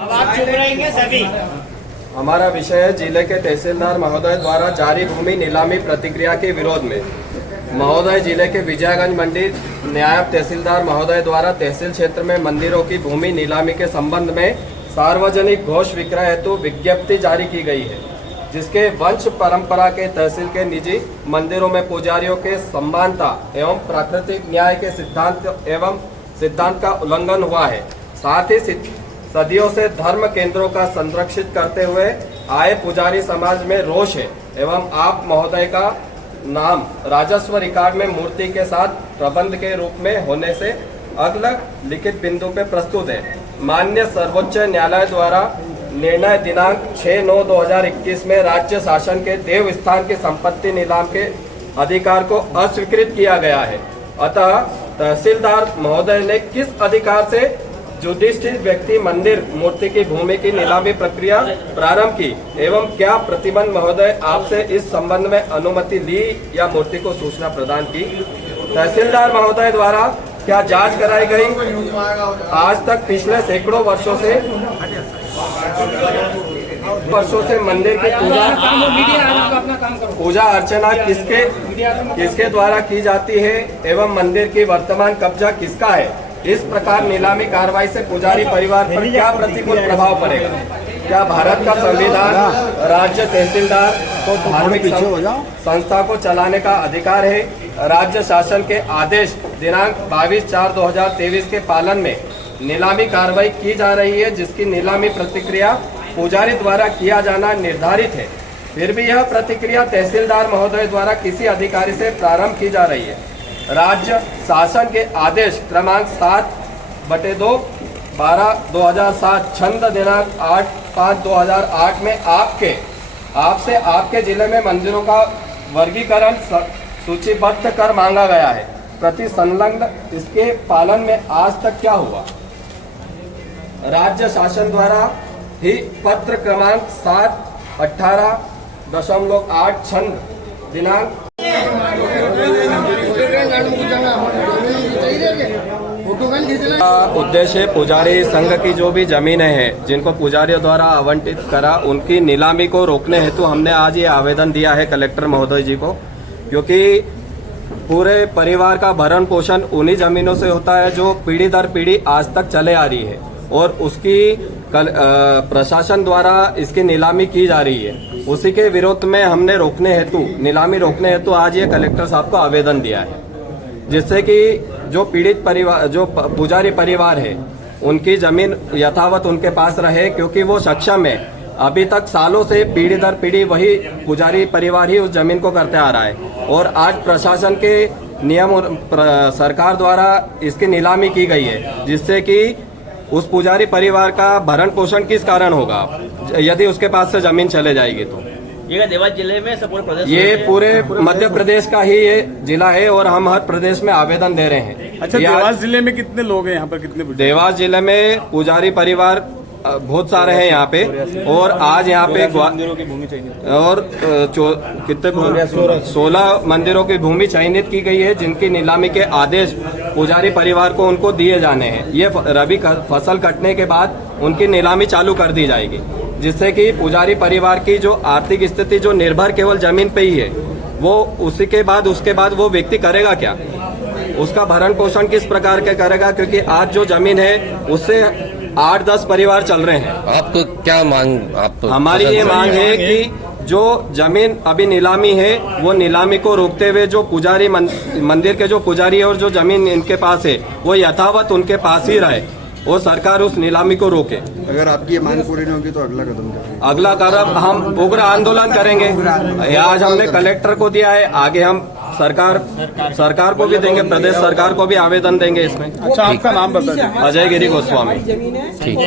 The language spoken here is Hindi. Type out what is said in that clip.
अब आप चुप रहेंगे सभी। हमारा विषय है जिले के तहसीलदार महोदय द्वारा जारी भूमि नीलामी प्रतिक्रिया के विरोध में। महोदय, जिले के विजयगंज मंडी नायब तहसीलदार महोदय द्वारा तहसील क्षेत्र में मंदिरों की भूमि नीलामी के संबंध में सार्वजनिक घोष विक्रय हेतु विज्ञप्ति जारी की गई है, जिसके वंश परंपरा के तहसील के निजी मंदिरों में पुजारियों के समानता एवं प्राकृतिक न्याय के सिद्धांत का उल्लंघन हुआ है। साथ ही सदियों से धर्म केंद्रों का संरक्षित करते हुए आए पुजारी समाज में रोष है एवं आप महोदय का नाम राजस्व रिकॉर्ड में मूर्ति के साथ प्रबंध के रूप में होने से अगला लिखित बिंदु पे प्रस्तुत है। माननीय सर्वोच्च न्यायालय द्वारा निर्णय दिनांक 6/9/2021 में राज्य शासन के देव स्थान की संपत्ति नीलाम के अधिकार को अस्वीकृत किया गया है। अतः तहसीलदार महोदय ने किस अधिकार से जुडिशियल व्यक्ति मंदिर मूर्ति की भूमि की नीलामी प्रक्रिया प्रारंभ की एवं क्या प्रतिबंध महोदय आपसे इस संबंध में अनुमति ली या मूर्ति को सूचना प्रदान की? तहसीलदार महोदय द्वारा क्या जांच कराई गई? आज तक पिछले सैकड़ों वर्षों से मंदिर की पूजा अर्चना किसके द्वारा की जाती है एवं मंदिर की वर्तमान कब्जा किसका है? इस प्रकार नीलामी कार्रवाई से पुजारी परिवार पर क्या प्रतिकूल प्रभाव पड़ेगा? क्या भारत का संविधान राज्य तहसीलदार को धार्मिक संस्था को चलाने का अधिकार है? राज्य शासन के आदेश दिनांक 22/4/2023 के पालन में नीलामी कार्रवाई की जा रही है, जिसकी नीलामी प्रतिक्रिया पुजारी द्वारा किया जाना निर्धारित है। फिर भी यह प्रतिक्रिया तहसीलदार महोदय द्वारा किसी अधिकारी से प्रारंभ की जा रही है। राज्य शासन के आदेश क्रमांक 7/2/12/2007 छंद दिनांक 8/5/2008 में आपसे आपके जिले में मंदिरों का वर्गीकरण सूचीबद्ध कर मांगा गया है। प्रति संलग्न इसके पालन में आज तक क्या हुआ? राज्य शासन द्वारा ही पत्र क्रमांक 7/18/8 छंद दिनांक उद्देश्य पुजारी संघ की जो भी जमीनें हैं जिनको पुजारियों द्वारा आवंटित करा उनकी नीलामी को रोकने हेतु हमने आज ये आवेदन दिया है कलेक्टर महोदय जी को, क्योंकि पूरे परिवार का भरण पोषण उन्हीं जमीनों से होता है जो पीढ़ी दर पीढ़ी आज तक चले आ रही है और उसकी प्रशासन द्वारा इसकी नीलामी की जा रही है। उसी के विरोध में हमने नीलामी रोकने हेतु आज ये कलेक्टर साहब को आवेदन दिया है, जिससे कि जो पीड़ित परिवार जो पुजारी परिवार है उनकी जमीन यथावत उनके पास रहे, क्योंकि वो सक्षम है। अभी तक सालों से पीढ़ी दर पीढ़ी वही पुजारी परिवार ही उस जमीन को करते आ रहा है और आज प्रशासन के नियम सरकार द्वारा इसकी नीलामी की गई है, जिससे कि उस पुजारी परिवार का भरण पोषण किस कारण होगा यदि उसके पास से जमीन चले जाएगी तो? ये देवास जिले में पूरे प्रदेश ये पूरे मध्य प्रदेश का ही ये जिला है और हम हर प्रदेश में आवेदन दे रहे हैं। अच्छा, देवास जिले में कितने लोग हैं यहाँ पर? कितने? देवास जिले में पुजारी परिवार बहुत सारे हैं यहाँ पे और आज यहाँ पे मंदिरों की भूमि चाहिए और कितने 16 मंदिरों की भूमि चयनित की गई है, जिनकी नीलामी के आदेश पुजारी परिवार को उनको दिए जाने हैं। ये रबी फसल कटने के बाद उनकी नीलामी चालू कर दी जाएगी, जिससे कि पुजारी परिवार की जो आर्थिक स्थिति जो निर्भर केवल जमीन पे ही है, वो उसके बाद वो व्यक्ति करेगा क्या? उसका भरण पोषण किस प्रकार के करेगा? क्योंकि आज जो जमीन है उससे 8-10 परिवार चल रहे हैं। आपको क्या मांग? हमारी ये मांग है कि जो जमीन अभी नीलामी है वो नीलामी को रोकते हुए जो पुजारी मंदिर के जो पुजारी है और जो जमीन इनके पास है वो यथावत उनके पास ही रहे और सरकार उस नीलामी को रोके। अगर आपकी ये मांग पूरी नहीं होगी तो अगला कदम क्या? अगला कदम हम उग्र आंदोलन करेंगे। आज हमने कलेक्टर को दिया है, आगे हम सरकार को भी देंगे, प्रदेश सरकार को भी आवेदन देंगे इसमें। अच्छा, आपका नाम बता दीजिए। अजय गिरी गोस्वामी। ठीक।